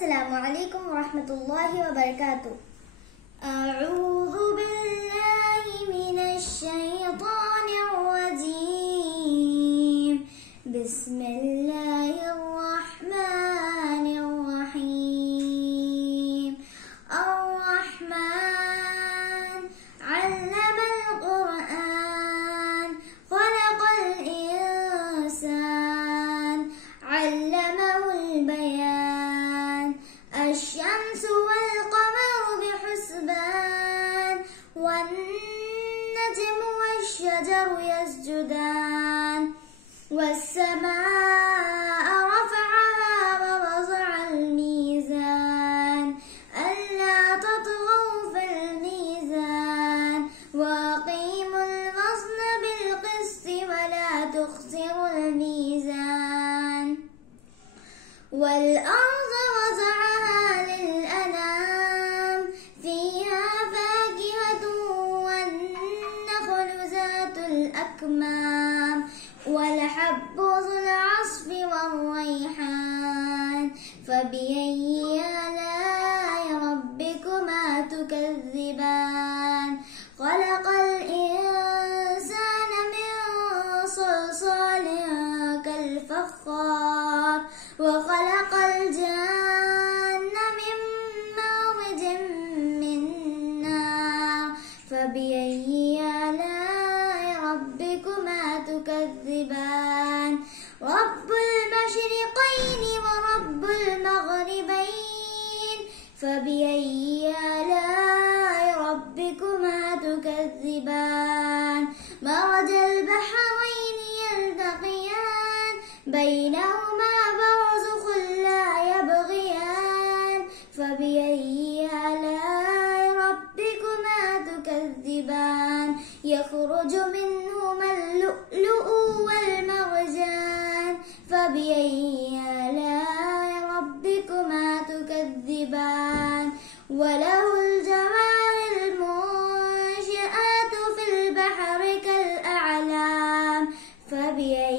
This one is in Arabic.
السلام عليكم ورحمة الله وبركاته. أعوذ بالله من الشيطان الرجيم. بسم الله الرحمن الرحيم. الرحمن علم القرآن خلق الإنسان علمه البيان. الشمس والقمر بحسبان والنجم والشجر يسجدان. والسماء رفعها ووضع الميزان ألا تطغوا في الميزان وأقيموا الوزن بالقسط ولا تخسروا الميزان. والأرض وضعها للأنام فيها فاكهة والنخل ذات الأكمام والحب ذو العصف والريحان. فبأي آلاء ربكما تكذبان؟ خلق الإنسان من صلصال كالفخار وخلق الجن من مارج من نار. فبأي آلاء ربكما تكذبان؟ رب المشرقين ورب المغربين. فبأي آلاء ربكما تكذبان؟ مرج البحرين يلتقيان بينهما برزخ لا يبغيان. فبأي آلاء ربكما تكذبان؟ يخرج منهما اللؤلؤ والمرجان. فبأي آلاء ربكما تكذبان؟ وله الجوار المنشآت في البحر كالأعلام. فبأي